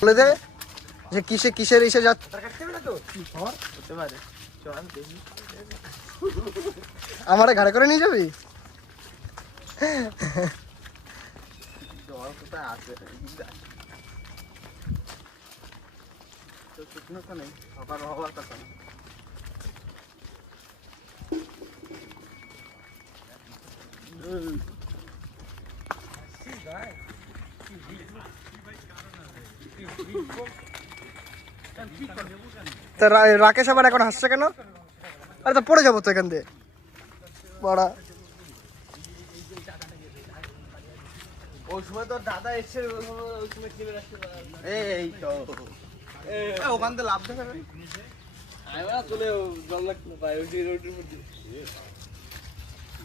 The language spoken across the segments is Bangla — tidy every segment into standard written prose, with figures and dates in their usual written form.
বলে দে যে কিসের এসে যাচ্ছে। আমারে ঘাড়ে করে নিয়ে যাবি? রাকেশ আবার এখন হাসছে কেন? আরে তো পড়ে যাবো তো এখান দিয়ে বড়া। ওই সময় তো দাদা এসে এই তো ওখান থেকে লাভ দেখা চলে জল লাগতে পায় ওই রোডের মধ্যে।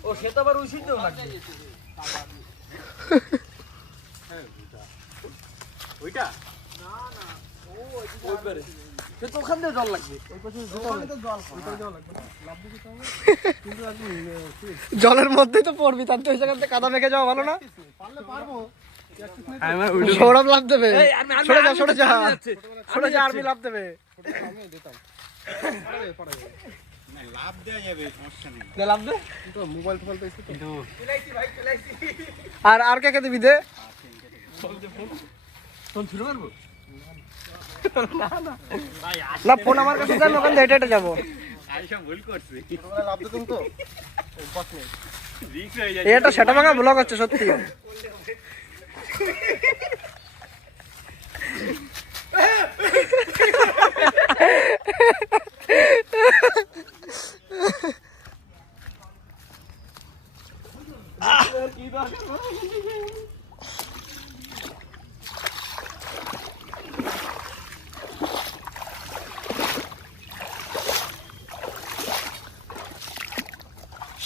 ও সে তো আবার উচিত ওইটা না না ওই পারে সে তো ওখান থেকে জল লাগবে। জলের মধ্যেই তো পড়বি, তার তো ওই জায়গাতে কাদা মেখে যাওয়া ভালো না? সৌরভ লাভ দেবে, সরে যা আর্মি লাভ দেবে। লাভ দেওয়া যাবে, সমস্যা নেই। লাভ দে মোবাইল টোবাইল কিন্তু আর কে দিবি দে? ফোন শুরু করবো না, ফোন আমার কাছে দেন, ওখান থেকে হেঁটে যাবো। এটা সেটা ভাঙা ব্লগ হচ্ছে সত্যি।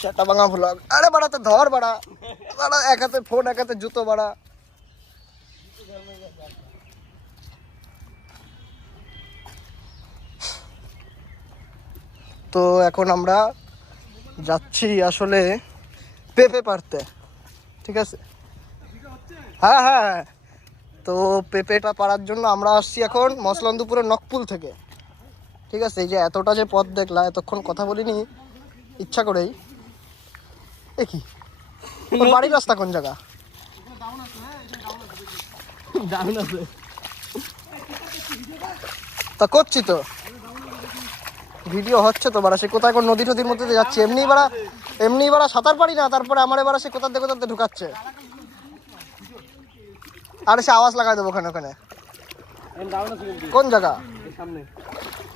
সেটা ভাঙা ব্লগ। আরে বাড়া তো ধর বাড়া, এক হাতে ফোন এক হাতে জুতো বাড়া। তো এখন আমরা যাচ্ছি আসলে পেঁপে পাড়তে, ঠিক আছে? হ্যাঁ হ্যাঁ, তো পেঁপেটা পাড়ার জন্য আমরা আসছি এখন মসলন্দপুরের নকপুল থেকে, ঠিক আছে? এই যে এতটা যে পথ দেখলা, এতক্ষণ কথা বলিনি ইচ্ছা করেই। এ কি তোর বাড়ির রাস্তা কোন জায়গা? তা করছি তো, ভিডিও হচ্ছে তো বাড়া। সে কোথায় কোন নদী টদীর মধ্যে যাচ্ছে, এমনি বাড়া সাঁতার পারি না, তারপরে আমার এবার সে কোথাতে ঢুকাচ্ছে। আরে সে আওয়াজ লাগাই দেবো ওখানে। কোন জায়গা?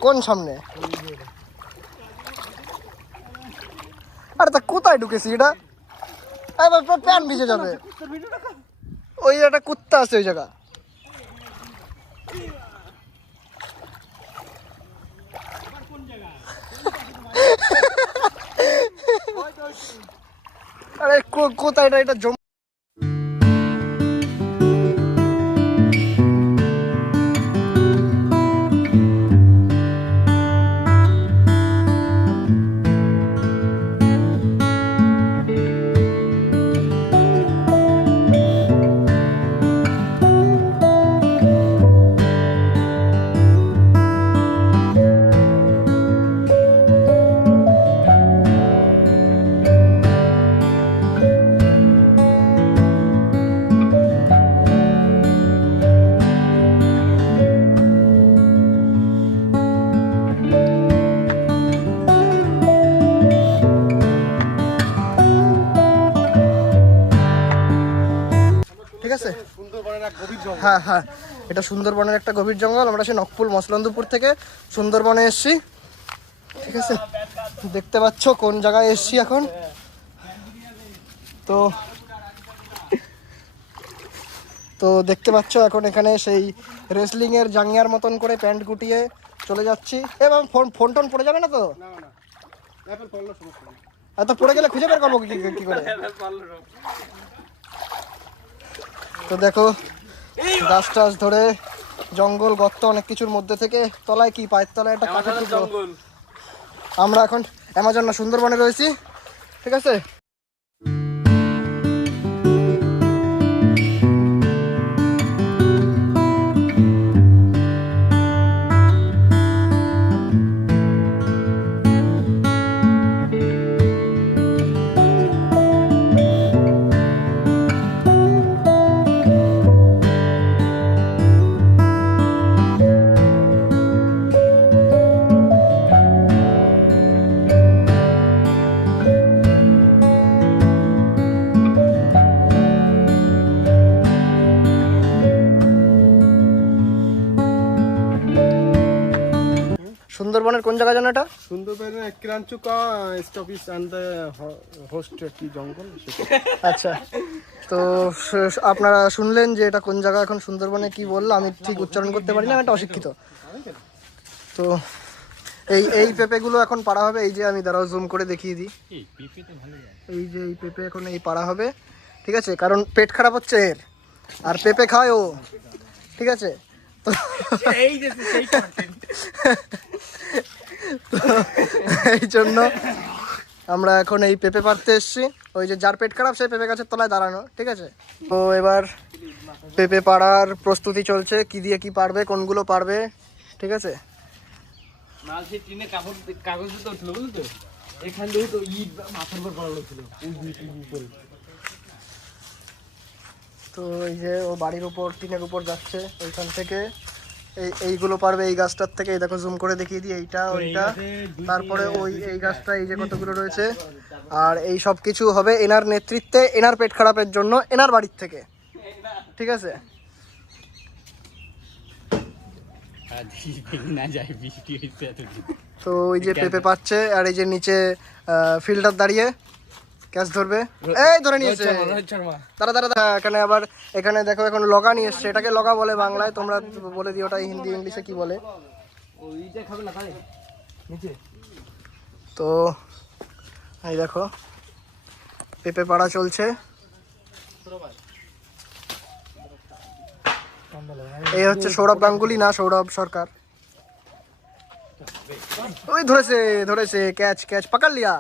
কোন সামনে? আরে তা কোথায় ঢুকেছি এটা? প্যান ভিজে যাবে। ওই একটা কুত্তা আছে ওই জায়গা। আরে কোথায় এটা জমি? হ্যাঁ হ্যাঁ, এটা সুন্দরবনের একটা গভীর জঙ্গল। আমরা সেই নকপুল মসলন্দপুর থেকে সুন্দরবনে এসছি, ঠিক আছে? দেখতে পাচ্ছ কোন জায়গায় এসছি এখন। তো দেখতে পাচ্ছ এখন এখানে সেই রেসলিং এর জাঙ্গিয়ার মতন করে প্যান্ট গুটিয়ে চলে যাচ্ছি। এবং ফোন টোন পড়ে যাবে না তো? এত পড়ে গেলে খুঁজে বের করবো কি করে? তো দেখো গাছ টাছ ধরে জঙ্গল গর্ত অনেক কিছুর মধ্যে থেকে তলায় কি পায়ের তলায় একটা কাঠের টুকরো। আমরা এখন অ্যামাজন না সুন্দরবনে রয়েছি, ঠিক আছে। সুন্দরবনের কোন জায়গা জানো এটা? সুন্দরবনের ক্রাঞ্চুকা স্টপিস অ্যান্ড দ্য হোস্ট কি জঙ্গল। আচ্ছা, তো আপনারা শুনলেন যে এটা কোন জায়গা। এখন সুন্দরবনে কি বললো আমি ঠিক উচ্চারণ করতে পারি না, আমি একটা অশিক্ষিত। তো এই পেঁপেগুলো এখন পাড়া হবে। এই যে আমি দাঁড়াও জুম করে দেখিয়ে দিই, এই যে এই পেঁপে এখন এই পাড়া হবে, ঠিক আছে। কারণ পেট খারাপ হচ্ছে এর, আর পেঁপে খায় ও, ঠিক আছে। তো এই জন্য আমরা এখন এই পেঁপে পাড়তে এসেছি। ওই যে যার পেট খারাপ সেই পেঁপে গাছের তলায় দাঁড়ানো, ঠিক আছে। তো এবার পেঁপে পাড়ার প্রস্তুতি চলছে, কি দিয়ে কি পারবে, কোনগুলো পারবে, ঠিক আছে। তো এই যে ও বাড়ির উপর টিনের উপর যাচ্ছে, ওইখান থেকে এইগুলো পারবে এই গাছটার থেকে। এই দেখো জুম করে দেখিয়ে দিই, এইটা ওইটা, তারপরে ওই এই গাছটা, এই যে কতগুলো রয়েছে। আর এই সব কিছু হবে এনার নেতৃত্বে, এনার পেট খারাপের জন্য, এনার বাড়ির থেকে, ঠিক আছে। তো ওই যে পেঁপে পাচ্ছে, আর এই যে নিচে ফিল্টার দাঁড়িয়ে ক্যাচ ধরবে, এই ধরে নিয়েছে। দাঁড়া দাঁড়া দাঁড়া, এখানে আবার এখানে দেখো এখন লগা নিয়ে এসছে। এটাকে লগা বলে বাংলায়, তোমরা বলে দিও ওটা হিন্দি ইংলিশে কি বলে। তো এই দেখো পেঁপে পাড়া চলছে। এই হচ্ছে সৌরভ গাঙ্গুলি, না সৌরভ সরকার। ওই ধরেছে ধরেছে, ক্যাচ ক্যাচ পাকার লিয়া।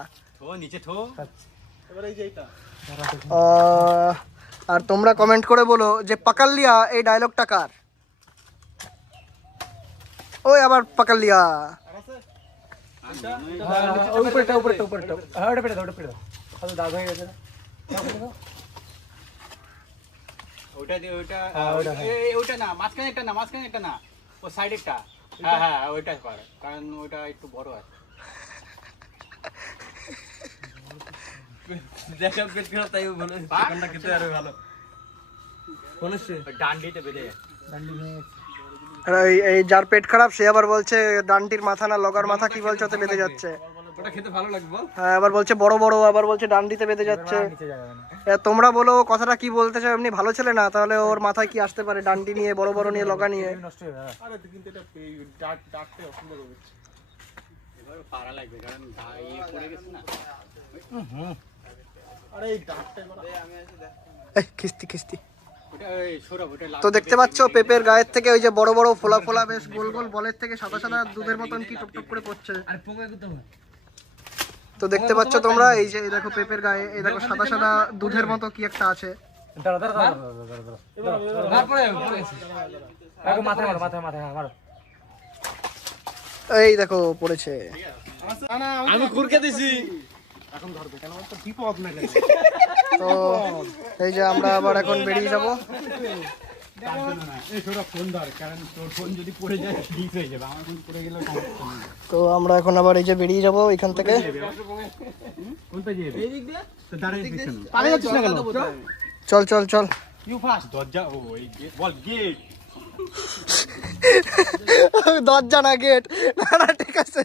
আর তোমরা কমেন্ট করে বলো যে পাকার লিয়া এই ডায়লগটা কার। ওই আবার পাকার লিয়া। ওইটা না, মাঝখানে একটা না, মাঝখানে একটা না, ও সাইড একটা। হ্যাঁ হ্যাঁ ওইটাই পারে, কারণ ওইটা একটু বড় আছে। দেখা পেট খারাপ তাই বলে চিকেনটা খেতে আরো ভালো। বলেছে ডান্ডিতে বেঁধে যায়, ডান্ডি ভেঙে। এই যার পেট খারাপ সে আবার বলছে ডান্ডির মাথা না লগার মাথা কি বলছে ওতে বেঁধে যাচ্ছে। ওটা খেতে ভালো লাগে বল। হ্যাঁ, আবার বলছে বড় বড়, আবার বলছে ডান্ডিতে বেঁধে যাচ্ছে। তোমরা বলো কথাটা কি বলতে চাও। এমনি ভালো ছেলে না, তাহলে ওর মাথায় কি আসতে পারে ডান্ডি নিয়ে, বড় বড় নিয়ে, লগা নিয়ে। আরে কিন্তু এটা ডাকতে অসুন্দর হবে, এবার পারা লাগবে কারণ ইয়ে পড়ে গেছে না। আরে এই ডাকটা আমি এসে দেখ, এই খিস্তি খিস্তি। ওটা ওই সরব, ওটা তো দেখতে পাচ্ছ পেঁপের গায়ের থেকে ওই যে বড় বড় ফোলা ফোলা বেশ গোল গোল বলের থেকে সাদা সাদা দুধের মতন কি টপ টপ করে পড়ছে। আর পোকা তো তো দেখতে পাচ্ছ তোমরা, এই যে এই দেখো পেঁপের গায়ে এই দেখো সাদা সাদা দুধের মতো কি একটা আছে। এই দেখো পড়েছে। আমি কুরকে দিছি। তো এই যে আমরা আবার এখন বেরিয়ে যাব। তো আমরা এখন আবার এই যে বেরিয়ে যাব এখান থেকে। চল চল চল, দরজা না গেট, না ঠিক আছে।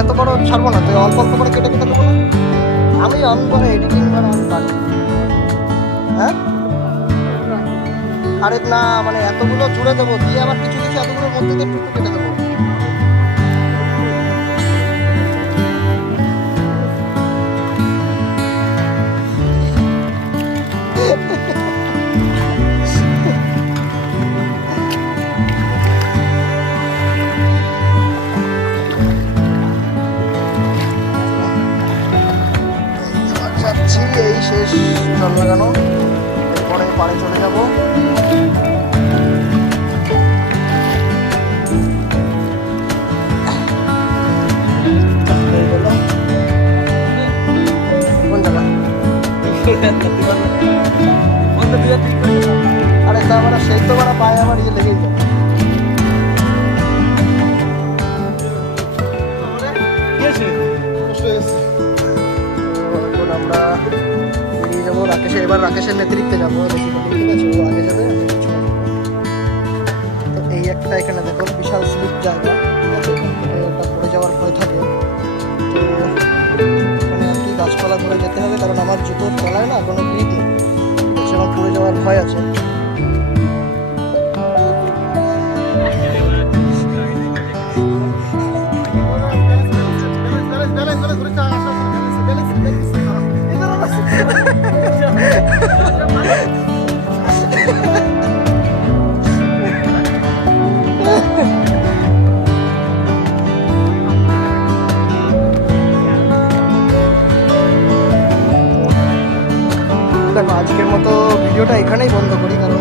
এত বড় ছাড়বো না, তো অল্প অল্প করে কেটে কেটে দেবো না। আমি করে এডিটিং করে আমি পারি। হ্যাঁ, আরে না মানে এতগুলো জুড়ে দেবো, দিয়ে আবার কিছু কিছু এতগুলোর মধ্যে দিয়ে টুকটু কেটে দেবো। যাচ্ছি, এই শেষ জল লাগানো, এরপরে পাড়ে চলে যাবো। কোন জায়গা? আরে তা আমরা সেই তো মানে পায়ে আমার ইয়ে লেগেই যাবে। তো এখন আমরা বেরিয়ে যাবো রাকেশের, এবার রাকেশের নেতৃত্বে যাবো বেসিক্যালি, ঠিক আছে? ও আগে যাবে, আমি পিছনে যাবো। তো এই একটা এখানে দেখো বিশাল স্লিপ জায়গা, ঠিক আছে? এখান থেকে ওটা পড়ে যাওয়ার ভয় থাকে। তো এখানে আর কি গাছপালা ধরে যেতে হবে, কারণ আমার জুতোর তলায় না কোনো গ্রিপ নেই, সেরকম পড়ে যাওয়ার ভয় আছে। দেখো আজকের মতো ভিডিওটা এখানেই বন্ধ করি, কারণ